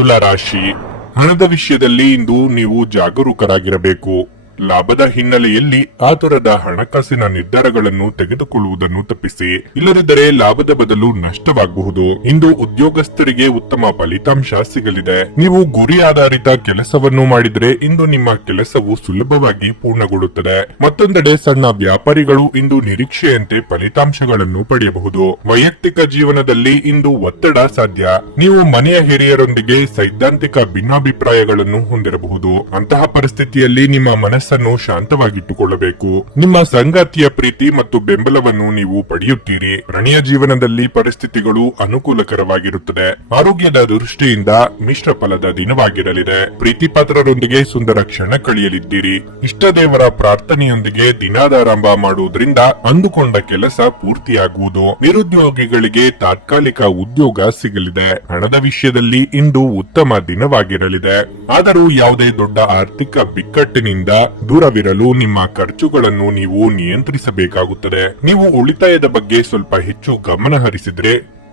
ತುಲಾರಾಶಿ, ಹಣದ ವಿಷಯದಲ್ಲಿ ಇಂದು ನೀವು ಜಾಗರೂಕರಾಗಿರಬೇಕು. ಲಾಭದ ಹಿನ್ನೆಲೆಯಲ್ಲಿ ಆತುರದ ಹಣಕಾಸಿನ ನಿರ್ಧಾರಗಳನ್ನು ತೆಗೆದುಕೊಳ್ಳುವುದನ್ನು ತಪ್ಪಿಸಿ, ಇಲ್ಲದಿದ್ದರೆ ಲಾಭದ ಬದಲು ನಷ್ಟವಾಗಬಹುದು. ಇಂದು ಉದ್ಯೋಗಸ್ಥರಿಗೆ ಉತ್ತಮ ಫಲಿತಾಂಶ ಸಿಗಲಿದೆ. ನೀವು ಗುರಿ ಆಧಾರಿತ ಕೆಲಸವನ್ನು ಮಾಡಿದರೆ ಇಂದು ನಿಮ್ಮ ಕೆಲಸವು ಸುಲಭವಾಗಿ ಪೂರ್ಣಗೊಳ್ಳುತ್ತದೆ. ಮತ್ತೊಂದೆಡೆ ಸಣ್ಣ ವ್ಯಾಪಾರಿಗಳು ಇಂದು ನಿರೀಕ್ಷೆಯಂತೆ ಫಲಿತಾಂಶಗಳನ್ನು ಪಡೆಯಬಹುದು. ವೈಯಕ್ತಿಕ ಜೀವನದಲ್ಲಿ ಇಂದು ಒತ್ತಡ ಸಾಧ್ಯ. ನೀವು ಮನೆಯ ಹಿರಿಯರೊಂದಿಗೆ ಸೈದ್ಧಾಂತಿಕ ಭಿನ್ನಾಭಿಪ್ರಾಯಗಳನ್ನು ಹೊಂದಿರಬಹುದು. ಅಂತಹ ಪರಿಸ್ಥಿತಿಯಲ್ಲಿ ನಿಮ್ಮ ಮನಸ್ಸನ್ನು ಶಾಂತವಾಗಿಟ್ಟುಕೊಳ್ಳಬೇಕು. ನಿಮ್ಮ ಸಂಗಾತಿಯ ಪ್ರೀತಿ ಮತ್ತು ಬೆಂಬಲವನ್ನು ನೀವು ಪಡೆಯುತ್ತೀರಿ. ಪ್ರಣಯ ಜೀವನದಲ್ಲಿ ಪರಿಸ್ಥಿತಿಗಳು ಅನುಕೂಲಕರವಾಗಿರುತ್ತದೆ. ಆರೋಗ್ಯದ ದೃಷ್ಟಿಯಿಂದ ಮಿಶ್ರ ಫಲದ ದಿನವಾಗಿರಲಿದೆ. ಪ್ರೀತಿ ಪಾತ್ರರೊಂದಿಗೆ ಸುಂದರ ಕ್ಷಣ ಕಳೆಯಲಿದ್ದೀರಿ. ಇಷ್ಟ ದೇವರ ಪ್ರಾರ್ಥನೆಯೊಂದಿಗೆ ದಿನಾದಾರಂಭ ಮಾಡುವುದರಿಂದ ಅಂದುಕೊಂಡ ಕೆಲಸ ಪೂರ್ತಿಯಾಗುವುದು. ನಿರುದ್ಯೋಗಿಗಳಿಗೆ ತಾತ್ಕಾಲಿಕ ಉದ್ಯೋಗ ಸಿಗಲಿದೆ. ಹಣದ ವಿಷಯದಲ್ಲಿ ಇಂದು ಉತ್ತಮ ದಿನವಾಗಿರಲಿದೆ. ಆದರೂ ಯಾವುದೇ ದೊಡ್ಡ ಆರ್ಥಿಕ ಬಿಕ್ಕಟ್ಟಿನಿಂದ ದೂರವಿರಲು ನಿಮ್ಮ ಖರ್ಚುಗಳನ್ನು ನೀವು ನಿಯಂತ್ರಿಸಬೇಕಾಗುತ್ತದೆ. ನೀವು ಉಳಿತಾಯದ ಬಗ್ಗೆ ಸ್ವಲ್ಪ ಹೆಚ್ಚು ಗಮನ ಹರಿಸಿದ್ರೆ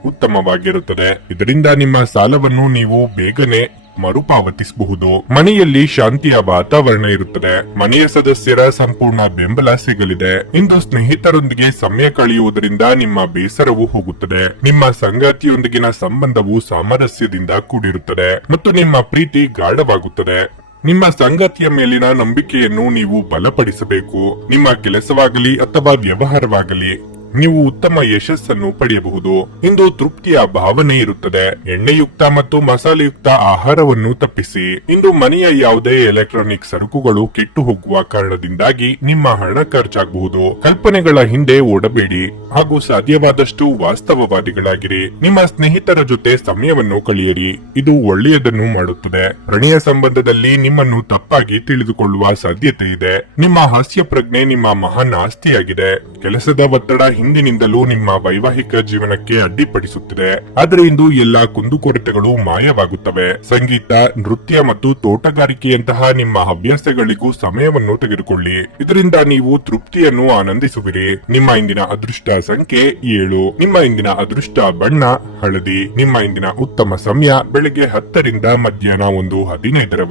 ಉತ್ತಮವಾಗಿರುತ್ತದೆ. ಇದರಿಂದ ನಿಮ್ಮ ಸಾಲವನ್ನು ನೀವು ಬೇಗನೆ ಮರುಪಾವತಿಸಬಹುದು. ಮನೆಯಲ್ಲಿ ಶಾಂತಿಯ ವಾತಾವರಣ ಇರುತ್ತದೆ. ಮನೆಯ ಸದಸ್ಯರ ಸಂಪೂರ್ಣ ಬೆಂಬಲ ಸಿಗಲಿದೆ. ಇಂದು ಸ್ನೇಹಿತರೊಂದಿಗೆ ಸಮಯ ಕಳೆಯುವುದರಿಂದ ನಿಮ್ಮ ಬೇಸರವು ಹೋಗುತ್ತದೆ. ನಿಮ್ಮ ಸಂಗಾತಿಯೊಂದಿಗಿನ ಸಂಬಂಧವು ಸಾಮರಸ್ಯದಿಂದ ಕೂಡಿರುತ್ತದೆ ಮತ್ತು ನಿಮ್ಮ ಪ್ರೀತಿ ಗಾಢವಾಗುತ್ತದೆ. ನಿಮ್ಮ ಸಂಗಾತಿಯ ಮೇಲಿನ ನಂಬಿಕೆಯನ್ನು ನೀವು ಬಲಪಡಿಸಬೇಕು. ನಿಮ್ಮ ಕೆಲಸವಾಗಲಿ ಅಥವಾ ವ್ಯವಹಾರವಾಗಲಿ ನೀವು ಉತ್ತಮ ಯಶಸ್ಸನ್ನು ಪಡೆಯಬಹುದು. ಇಂದು ತೃಪ್ತಿಯ ಭಾವನೆ ಇರುತ್ತದೆ. ಎಣ್ಣೆಯುಕ್ತ ಮತ್ತು ಮಸಾಲೆಯುಕ್ತ ಆಹಾರವನ್ನು ತಪ್ಪಿಸಿ. ಇಂದು ಮನೆಯ ಯಾವುದೇ ಎಲೆಕ್ಟ್ರಾನಿಕ್ ಸರಕುಗಳು ಕೆಟ್ಟು ಹೋಗುವ ಕಾರಣದಿಂದಾಗಿ ನಿಮ್ಮ ಹಣ ಖರ್ಚಾಗಬಹುದು. ಕಲ್ಪನೆಗಳ ಹಿಂದೆ ಓಡಬೇಡಿ ಹಾಗೂ ಸಾಧ್ಯವಾದಷ್ಟು ವಾಸ್ತವವಾದಿಗಳಾಗಿರಿ. ನಿಮ್ಮ ಸ್ನೇಹಿತರ ಜೊತೆ ಸಮಯವನ್ನು ಕಳೆಯಿರಿ. ಇದು ಒಳ್ಳೆಯದನ್ನು ಮಾಡುತ್ತದೆ. ಪ್ರಣಯ ಸಂಬಂಧದಲ್ಲಿ ನಿಮ್ಮನ್ನು ತಪ್ಪಾಗಿ ತಿಳಿದುಕೊಳ್ಳುವ ಸಾಧ್ಯತೆ ಇದೆ. ನಿಮ್ಮ ಹಾಸ್ಯ ಪ್ರಜ್ಞೆ ನಿಮ್ಮ ಮಹಾನ್ ಆಸ್ತಿಯಾಗಿದೆ. ಕೆಲಸದ ಒತ್ತಡ ಹಿಂದಿನಿಂದಲೂ ನಿಮ್ಮ ವೈವಾಹಿಕ ಜೀವನಕ್ಕೆ ಅಡ್ಡಿಪಡಿಸುತ್ತಿದೆ. ಆದರೆ ಇಂದು ಎಲ್ಲಾ ಕುಂದುಕೊರತೆಗಳು ಮಾಯವಾಗುತ್ತವೆ. ಸಂಗೀತ, ನೃತ್ಯ ಮತ್ತು ತೋಟಗಾರಿಕೆಯಂತಹ ನಿಮ್ಮ ಹವ್ಯಾಸಗಳಿಗೂ ಸಮಯವನ್ನು ತೆಗೆದುಕೊಳ್ಳಿ. ಇದರಿಂದ ನೀವು ತೃಪ್ತಿಯನ್ನು ಆನಂದಿಸುವಿರಿ. ನಿಮ್ಮ ಇಂದಿನ ಅದೃಷ್ಟ ಸಂಖ್ಯೆ 7. ನಿಮ್ಮ ಇಂದಿನ ಅದೃಷ್ಟ ಬಣ್ಣ ಹಳದಿ. ನಿಮ್ಮ ಇಂದಿನ ಉತ್ತಮ ಸಮಯ ಬೆಳಗ್ಗೆ 10 ರಿಂದ ಮಧ್ಯಾಹ್ನ 1:15.